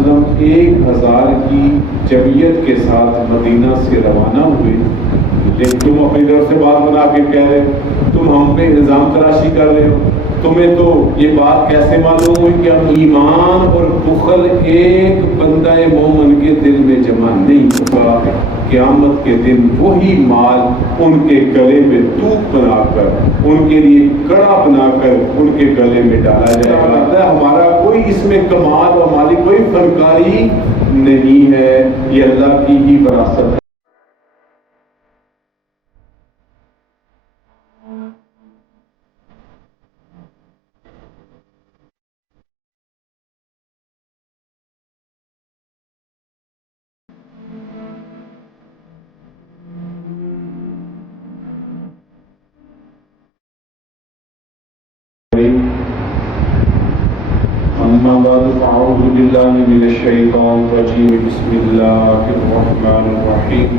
وسلم 1000 کی جمعیت کے ساتھ مدینہ سے روانہ ہوئے، لیکن تم اپنی طرف سے بات بنا کے کہہ رہے ہو، تم ہم پہ الزام تراشی کر رہے ہو، تمہیں تو یہ بات کیسے معلوم ہوئی کہ ایمان اور بخل ایک بندہ مومن کے دل میں جمع نہیں ہوگا؟ قیامت کے دن وہی مال ان کے گلے میں توپ بنا کر، ان کے لیے کڑا بنا کر ان کے گلے میں ڈالا جائے گا۔ ہمارا کوئی اس میں کمال اور ہماری کوئی فنکاری نہیں ہے، یہ اللہ کی ہی وراثت ہے۔ أما بعد فأعوذ بالله من الشيطان الرجيم بسم الله الرحمن الرحيم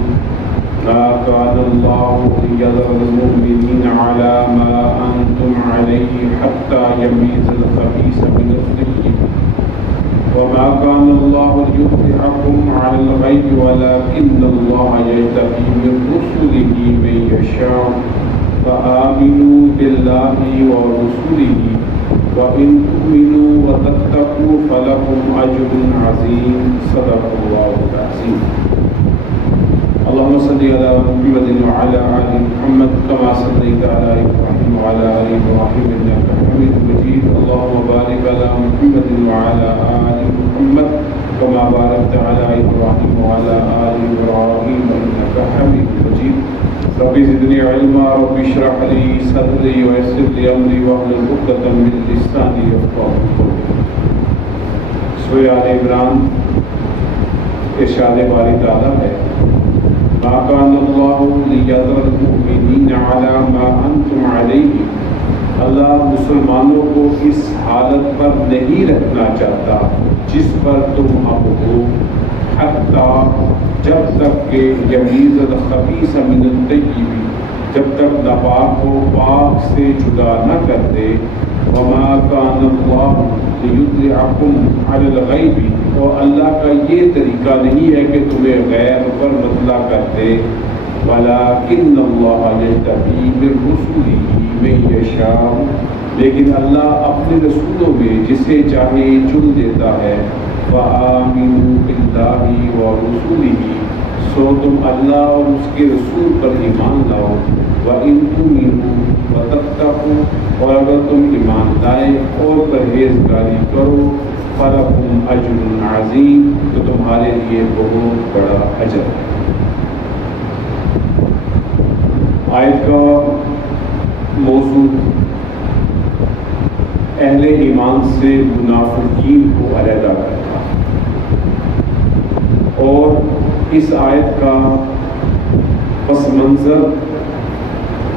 ما كان الله ليذر المؤمنين على ما أنتم عليه حتى يميز الخبيث من الطيب وما كان الله ليطلعكم على الغيب ولكن الله يجتبي من رسله من يشاء فآمنوا بالله ورسله وَإِن تُؤْمِنُوا وَتَتَّقُوا فَلَكُمْ أَجْرٌ عَظِيمٌ صدق الله العظيم۔ اللهم صل على محمد وعلى آل محمد كما صليت على إبراهيم وعلى آل إبراهيم إنك حميد مجيد، اللهم بارك على محمد وعلى آل محمد كما باركت على إبراهيم وعلى آل إبراهيم إنك حميد مجيد۔ رب زدني علما رب اشرح لي صدري ويسر لي امري واحلل عقدة من لساني يفقهوا قولي۔ سورہ آل عمران ارشاد باری تعالیٰ ہے ما كان الله ليذر المؤمنين على ما انتم عليه، اللہ مسلمانوں کو اس حالت پر نہیں رکھنا چاہتا جس پر تم اب ہو، حتیٰ جب تک کہ یمیز الخبیث من الطیب، جب تک ناپاک کو پاک سے جدا نہ کر دے، وما كان الله ليطلعكم على الغیب، اور اللہ کا یہ طریقہ نہیں ہے کہ تمہیں غیب پر مطلع کر دے، ولكن الله يجتبي من رسله من يشاء، لیکن اللہ اپنے رسولوں میں جسے چاہے چن دیتا ہے، وآمنوا باللہ ورسولہ، سو تم اللہ اور اس کے رسول پر ایمان لاؤ، وَإِن تُؤْمِنُوا وَتَتَّقُوا، اور اگر تم ایمان لائے اور پرہیزگاری کرو، فَلَكُمْ أَجْرٌ عَظِيمٌ، تو تمہارے لیے بہت بڑا اجر ہے۔ آیت کا موضوع اہل ایمان سے منافقین کو علیحدہ کرتا، اور اس آیت کا پس منظر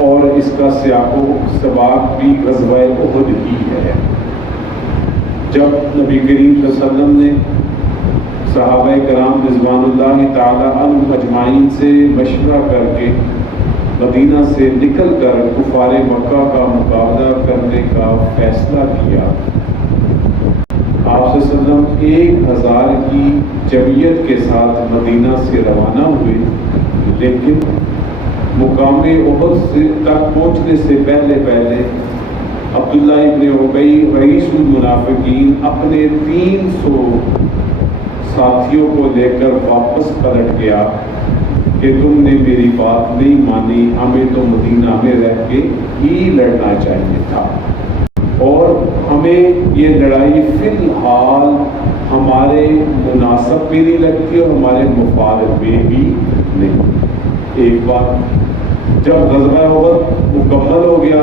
اور اس کا سیاق و سباق بھی غزوہ احد ہی ہے، جب نبی کریم صلی اللہ علیہ وسلم نے صحابہ کرام رضوان اللہ تعالی عنہم اجمعین سے مشورہ کر کے مدینہ سے نکل کر کفار مکہ کا مقابلہ کرنے کا فیصلہ کیا۔ آپ صلی اللہ علیہ وسلم 1000 کی جمعیت کے ساتھ مدینہ سے روانہ ہوئے، لیکن مقام احد تک پہنچنے سے پہلے عبداللہ ابن ابی رئیس المنافقین اپنے 300 ساتھیوں کو لے کر واپس پلٹ گیا کہ تم نے میری بات نہیں مانی، ہمیں تو مدینہ میں رہ کے ہی لڑنا چاہیے تھا، اور ہمیں یہ لڑائی فی الحال ہمارے مناسب بھی نہیں لگتی اور ہمارے مفاد میں بھی نہیں۔ ایک بات جب غزوہ احد مکمل ہو گیا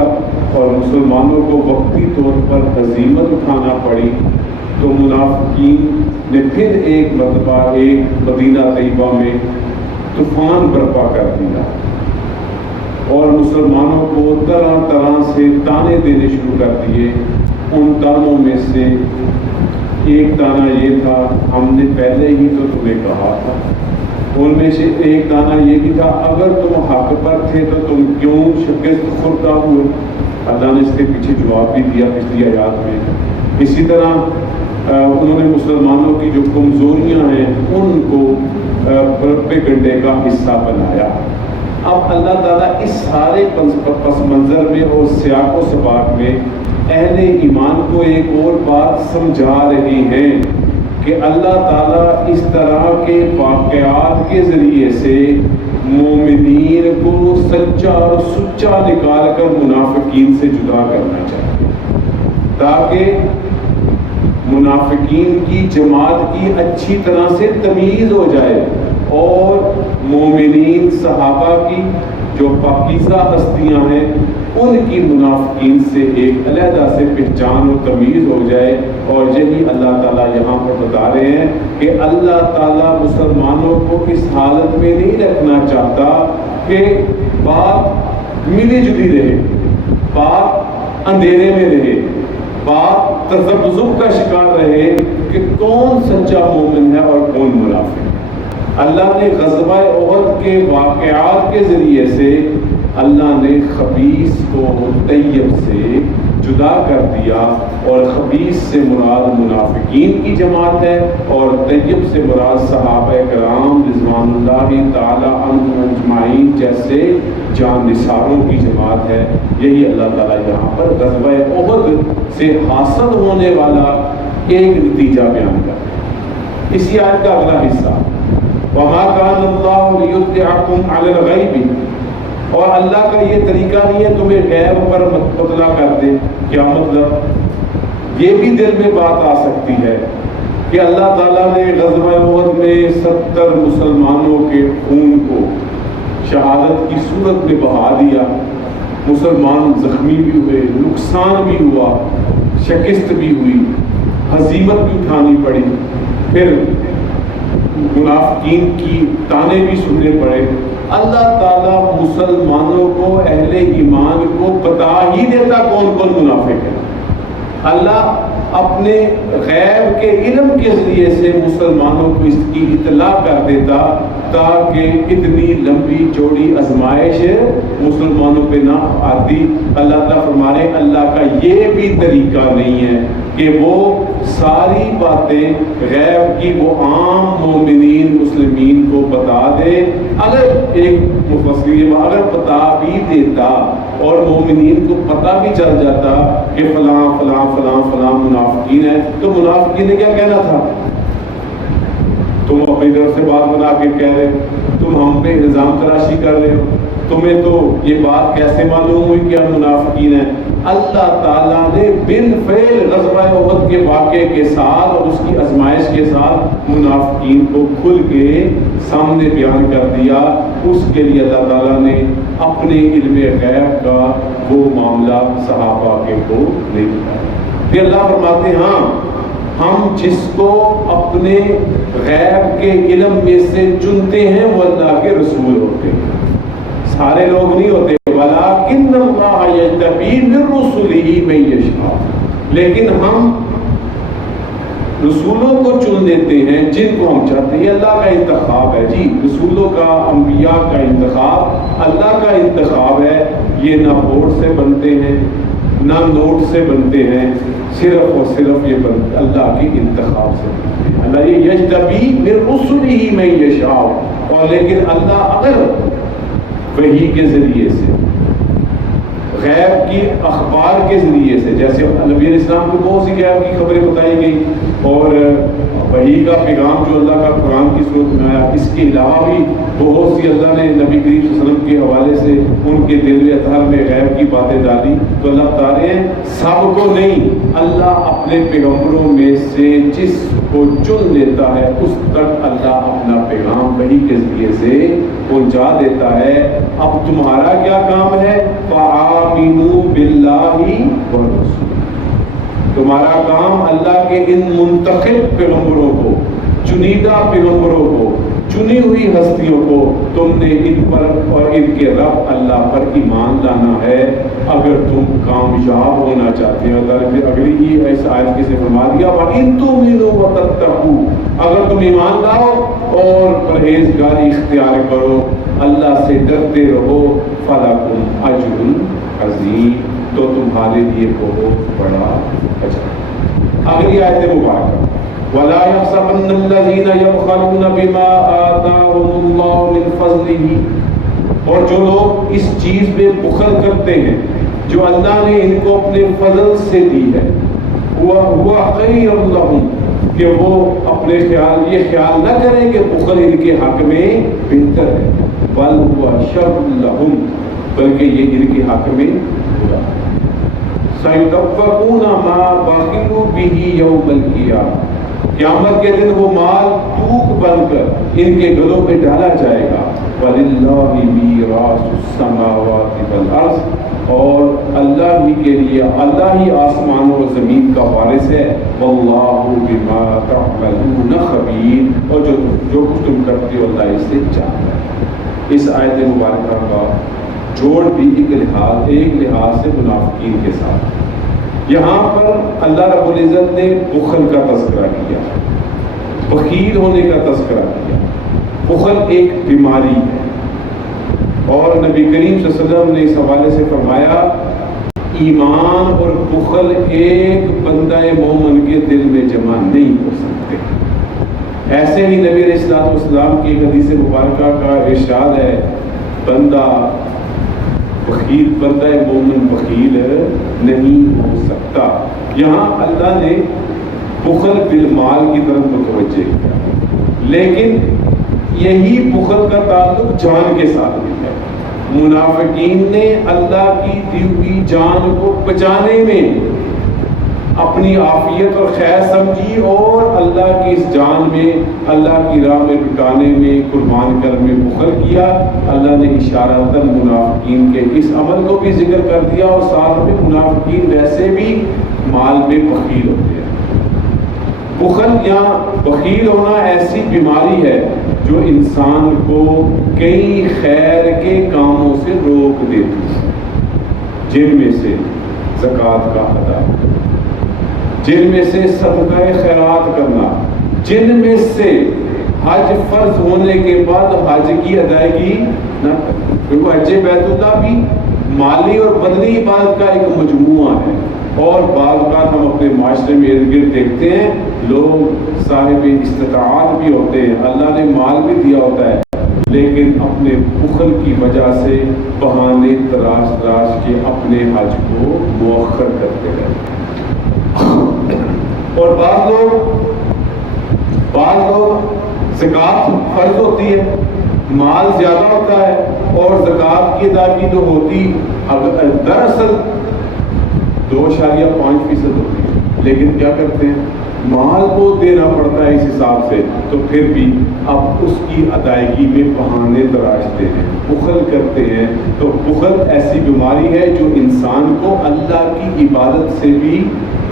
اور مسلمانوں کو وقتی طور پر ہزیمت اٹھانا پڑی، تو منافقین نے پھر ایک مرتبہ ایک مدینہ طیبہ میں طوفان برپا کر دیا اور مسلمانوں کو طرح طرح سے تانے دینے شروع کر دیے۔ ان تانوں میں سے ایک تانا یہ تھا ہم نے پہلے ہی تو تمہیں کہا تھا، ان میں سے ایک تانا یہ بھی تھا اگر تم حق پر تھے تو تم کیوں شکست خوردہ ہوئے؟ اللہ نے اس کے پیچھے جواب بھی دیا پچھلی آیات میں۔ اسی طرح انہوں نے مسلمانوں کی جو کمزوریاں ہیں ان کو گنڈے کا حصہ بنایا۔ اب اللہ تعالیٰ اس سارے پس منظر میں اور سیاق و سباق میں اہل ایمان کو ایک اور بات سمجھا رہی ہیں کہ اللہ تعالیٰ اس طرح کے واقعات کے ذریعے سے مومنین کو سچا اور سچا نکال کر منافقین سے جدا کرنا چاہتے ہیں، تاکہ منافقین کی جماعت کی اچھی طرح سے تمیز ہو جائے اور مومنین صحابہ کی جو پاکیزہ ہستیاں ہیں ان کی منافقین سے ایک علیحدہ سے پہچان و تمیز ہو جائے۔ اور یہی اللہ تعالیٰ یہاں پر بتا رہے ہیں کہ اللہ تعالیٰ مسلمانوں کو اس حالت میں نہیں رکھنا چاہتا کہ بات ملی جلی رہے، بات اندھیرے میں رہے، بات تذبذب کا شکار رہے کہ کون سچا مومن ہے اور کون منافق۔ اللہ نے غزوہ احد کے واقعات کے ذریعے سے اللہ نے خبیث کو طیب سے جدا کر دیا، اور خبیث سے مراد منافقین کی جماعت ہے اور طیب سے مراد صحابہ کرام رضوان اللہ تعالی عنہم اجمعین جیسے جان نثاروں کی جماعت ہے۔ یہی اللہ تعالیٰ یہاں پر غزوہ احد سے حاصل ہونے والا ایک نتیجہ بیان کرتا ہے۔ اسی آیت کا اگلا حصہ وَمَا كَانَ اللَّهُ لِيُطْلِعَكُمْ عَلَى الْغَيْبِ، اور اللہ کا یہ طریقہ نہیں ہے تمہیں غیب پر مطلع کر دے۔ کیا مطلب؟ یہ بھی دل میں بات آ سکتی ہے کہ اللہ تعالیٰ نے غزوہ احد میں 70 مسلمانوں کے خون کو شہادت کی صورت میں بہا دیا، مسلمان زخمی بھی ہوئے، نقصان بھی ہوا، شکست بھی ہوئی، ہزیمت بھی اٹھانی پڑی، پھر منافقین کی تانے بھی سننے پڑے۔ اللہ تعالیٰ مسلمانوں کو، اہل ایمان کو بتا ہی دیتا کون کون منافق ہے۔ اللہ اپنے غیب کے علم کے ذریعے سے مسلمانوں کو اس کی اطلاع کر دیتا تاکہ اتنی لمبی چوڑی آزمائش مسلمانوں پہ نہ آتی۔ اللہ تعالیٰ فرما رہے اللہ کا یہ بھی طریقہ نہیں ہے کہ وہ ساری باتیں غیب کی وہ عام مومنین مسلمین کو بتا دے۔ اگر ایک مفسر اگر بتا بھی دیتا اور مومنین کو پتہ بھی چل جاتا کہ فلاں فلاں فلاں فلاں منافقین ہے، تو منافقین نے کیا کہنا تھا؟ تم اپنی طرف سے بات بنا کے کہہ رہے، تم ہم پہ الزام تراشی کر رہے ہو، تمہیں تو یہ بات کیسے معلوم ہوئی کہ ہم منافقین ہیں؟ اللہ تعالیٰ نے بالفعل غزوہ احد کے واقعے کے ساتھ اور اس کی آزمائش کے ساتھ منافقین کو کھل کے سامنے بیان کر دیا۔ اس کے لیے اللہ تعالیٰ نے اپنے علم غیب کا وہ معاملہ صحابہ کے کو نہیں دیا۔ پھر اللہ فرماتے ہیں ہاں ہم جس کو اپنے غیب کے علم میں سے چنتے ہیں وہ اللہ کے رسول ہوتے ہیں، سارے لوگ نہیں ہوتے۔ وَلَٰكِنَّ اللَّهَ يَجْتَبِي مِن رُّسُلِهِ مَن يَشَاءُ، لیکن ہم رسولوں کو چن دیتے ہیں جن کو ہم چاہتے ہیں۔ یہ اللہ کا انتخاب ہے جی، رسولوں کا، انبیاء کا انتخاب اللہ کا انتخاب ہے۔ یہ نہ ووٹ سے بنتے ہیں نہ نوٹ سے بنتے ہیں، صرف اور صرف یہ اللہ کے انتخاب سے بنتے ہیں۔ اللہ یہ یجتبی من رسلہ من یشاء، اور لیکن اللہ اگر وحی کے ذریعے سے، غیب کی اخبار کے ذریعے سے، جیسے نبی علیہ السلام کو بہت سی غیب کی خبریں بتائی گئی اور وحی کا پیغام جو اللہ کا قرآن کی صورت میں آیا، اس کے علاوہ بھی بہت سی اللہ نے نبی کریم صلی اللہ علیہ وسلم کے حوالے سے ان کے دل و اطہار میں غیب کی باتیں ڈالی۔ تو اللہ بتا رہے ہیں سب کو نہیں، اللہ اپنے پیغمبروں میں سے جس کو چن لیتا ہے اس تک اللہ اپنا پیغام وحی کے ذریعے سے پہنچا دیتا ہے۔ اب تمہارا کیا کام ہے؟ فآمنوا باللہ ورسولہ، تمہارا کام اللہ کے ان منتخب پیغمبروں کو، چنیدہ پیغمبروں کو، چنی ہوئی ہستیوں کو تم نے ان پر اور ان کے رب اللہ پر ایمان لانا ہے اگر تم کامیاب ہونا چاہتے ہو۔ اللہ نے اگلی ہی اس آیت کے سے فرما دیا وَإِن تُؤْمِنُوا وَتَتَّقُوا، اگر تم ایمان لاؤ اور پرہیزگاری اختیار کرو، اللہ سے ڈرتے رہو، فَلَكُمْ أَجْرٌ عَظِيمٌ، تو تمہارے لیے بہت بڑا اجر۔ اگلی آیت مبارکہ وَلَا يَحْسَبَنَّ الَّذِينَ يَبْخَلُونَ بِمَا آتَاهُمُ اللَّهُ مِنْ فَضْلِهِ، اور جو لوگ اس چیز پہ بخل کرتے ہیں جو اللہ نے ان کو اپنے فضل سے دی ہے، ہوا خیر لہم، کہ وہ اپنے یہ خیال نہ کریں کہ بخل ان کے حق میں بہتر ہے، بل ہوا شر لہم، بلکہ یہ ان کے حق میں برا ہے۔ سَيُطَوَّقُونَ مَا بَخِلُوا بِهِ يَوْمَ الْقِيَامَةِ، قیامت کے دن وہ مال ٹوک بن کر ان کے گلوں پہ ڈالا جائے گا۔ وَلِلَّهِ مِيرَاثُ السَّمَاوَاتِ وَالْأَرْضِ، اور اللہ ہی کے لیے، اللہ ہی آسمانوں اور زمین کا وارث ہے۔ وَاللَّهُ بِمَا تَعْمَلُونَ خَبِيرٌ، اور جو کچھ تم کرتے ہو اللہ اس سے جانتا ہے۔ اس آیت مبارکہ کا جوڑ بھی ایک لحاظ سے منافقین کے ساتھ، یہاں پر اللہ رب العزت نے بخل کا تذکرہ کیا، بخیل ہونے کا تذکرہ کیا۔ بخل ایک بیماری ہے، اور نبی کریم صلی اللہ علیہ وسلم نے اس حوالے سے فرمایا ایمان اور بخل ایک بندہ مومن کے دل میں جمع نہیں ہو سکتے۔ ایسے ہی نبی علیہ الصلوۃ والسلام کی حدیث مبارکہ کا ارشاد ہے، بندہ مومن بخیل نہیں ہو سکتا۔ یہاں اللہ نے بخل بالمال کی طرف متوجہ کیا، لیکن یہی بخل کا تعلق جان کے ساتھ بھی ہے۔ منافقین نے اللہ کی دی ہوئی جان کو بچانے میں اپنی عافیت اور خیر سمجھی، اور اللہ کی اس جان میں اللہ کی راہ میں لٹانے میں، قربان کرنے میں بخل کیا۔ اللہ نے اشارتاً منافقین کے اس عمل کو بھی ذکر کر دیا، اور ساتھ میں منافقین ویسے بھی مال میں بخیل ہوتے ہیں۔ بخل یا بخیل ہونا ایسی بیماری ہے جو انسان کو کئی خیر کے کاموں سے روک دیتی ہے، جن میں سے زکوٰۃ کا ادا، جن میں سے صدقہ خیرات کرنا، جن میں سے حج فرض ہونے کے بعد حج کی ادائیگی نہ کرنا، کیونکہ حج بیت اللہ بھی مالی اور بدنی عبادت کا ایک مجموعہ ہے۔ اور بعض اوقات ہم اپنے معاشرے میں ارد گرد دیکھتے ہیں لوگ صاحب استطاعت بھی ہوتے ہیں، اللہ نے مال بھی دیا ہوتا ہے، لیکن اپنے بخل کی وجہ سے بہانے تراش کے اپنے حج کو مؤخر کرتے رہتے ہیں۔ اور بعض لوگ زکوٰۃ فرض ہوتی ہے، مال زیادہ ہوتا ہے، اور زکوٰۃ کی ادائیگی جو ہوتی دراصل 2.5% ہوتی ہے، لیکن کیا کرتے ہیں، مال کو دینا پڑتا ہے اس حساب سے، تو پھر بھی اب اس کی ادائیگی میں بہانے تراشتے ہیں، بخل کرتے ہیں۔ تو بخل ایسی بیماری ہے جو انسان کو اللہ کی عبادت سے بھی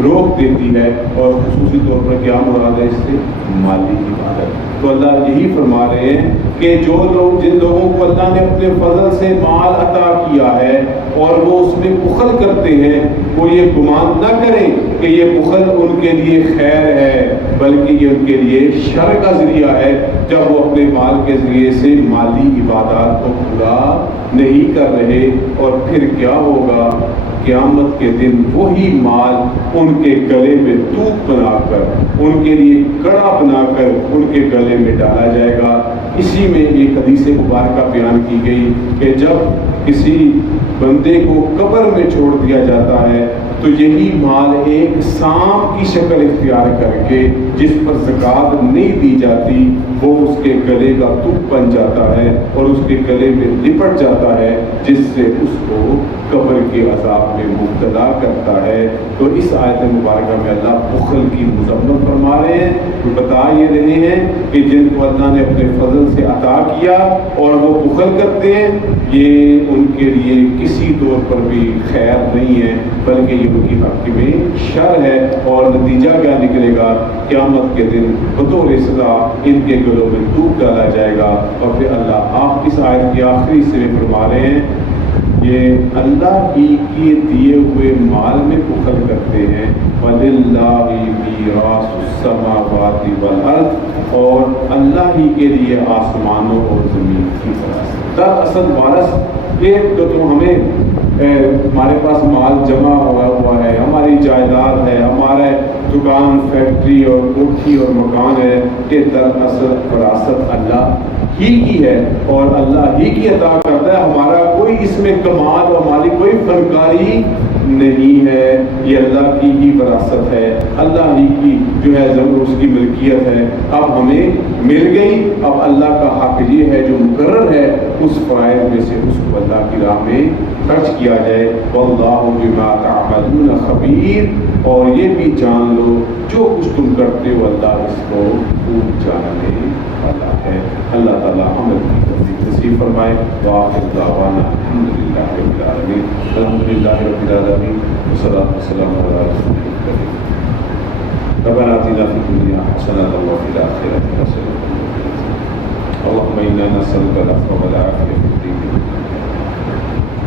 روک دیتی ہے، اور خصوصی طور پر کیا مراد ہے اس سے، مالی عبادت۔ تو اللہ یہی فرما رہے ہیں کہ جن لوگوں کو اللہ نے اپنے فضل سے مال عطا کیا ہے اور وہ اس میں بخل کرتے ہیں، وہ یہ گمان نہ کریں کہ یہ بخل ان کے لیے خیر ہے، بلکہ یہ ان کے لیے شر کا ذریعہ ہے، جب وہ اپنے مال کے ذریعے سے مالی عبادات کو پورا نہیں کر رہے۔ اور پھر کیا ہوگا، قیامت کے دن وہی مال ان کے گلے میں دودھ بنا کر، ان کے لیے کڑا بنا کر ان کے گلے میں ڈالا جائے گا۔ اسی میں ایک حدیث مبارکہ بیان کی گئی کہ جب کسی بندے کو قبر میں چھوڑ دیا جاتا ہے تو یہی مال ایک سانپ کی شکل اختیار کر کے جس پر زکوٰۃ نہیں دی جاتی، وہ اس کے گلے کا تپ بن جاتا ہے اور اس کے گلے میں لپٹ جاتا ہے، جس سے اس کو قبر کے عذاب میں مبتلا کرتا ہے۔ تو اس آیت مبارکہ میں اللہ بخل کی مذمت فرما رہے ہیں، بتا یہ رہے ہیں کہ جن کو اللہ نے اپنے فضل سے عطا کیا اور وہ بخل کرتے ہیں، یہ ان کے لیے کسی طور پر بھی خیر نہیں ہے، بلکہ یہ ان کی حق میں شر ہے۔ اور نتیجہ کیا نکلے گا، قیامت کے دن بطور سزا ان کے گلوں میں دودھ ڈالا جائے گا۔ اور پھر اللہ آپ اس آیت کے آخری حصے میں فرما رہے ہیں، یہ اللہ ہی کے دیے ہوئے مال میں بخل کرتے ہیں، وَلِلَّهِ مِيرَاثُ السَّمَاوَاتِ وَالْأَرْضِ، اور اللہ ہی کے لیے آسمانوں اور زمین کی وراثت۔ دراصل وارث یہ تو ہمارے پاس مال جمع ہوا ہے، ہماری جائیداد ہے، دکان فیکٹری اور کوٹھی اور مکان ہے کہ دراصل وراثت اللہ ہی کی ہے اور اللہ ہی کی عطا کرتا ہے. ہمارا کوئی اس میں کمال اور ہماری کوئی فنکاری نہیں ہے. یہ اللہ کی ہی وراثت ہے, اللہ ہی کی جو ہے ضرور اس کی ملکیت ہے. اب ہمیں مل گئی, اب اللہ کا حق یہ ہے جو مقرر ہے اس فرائض میں سے اس کو اللہ کی راہ میں خرچ کیا جائے. واللہ بما تعملون خبیر, اور یہ بھی جان لو جو کچھ تم کرتے ہو اللہ اس کو خوب جاننے والا ہے. اللہ تعالیٰ عمل کی توفیق نصیب فرمائے. وآخر دعوانا الحمدللہ رب العالمین. الحمدللہ رب العالمین والصلاۃ والسلام علی رسول اللہ. ربنا آتنا فی الدنیا حسنة وفی الآخرة حسنة. اللهم إنا نسألك العفو والعافية في الدين والدنيا.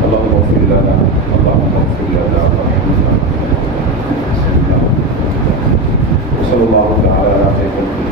اللهم اغفر لنا, اللهم اغفر لنا وارحمنا. وصلى الله تعالى على خير خلقه.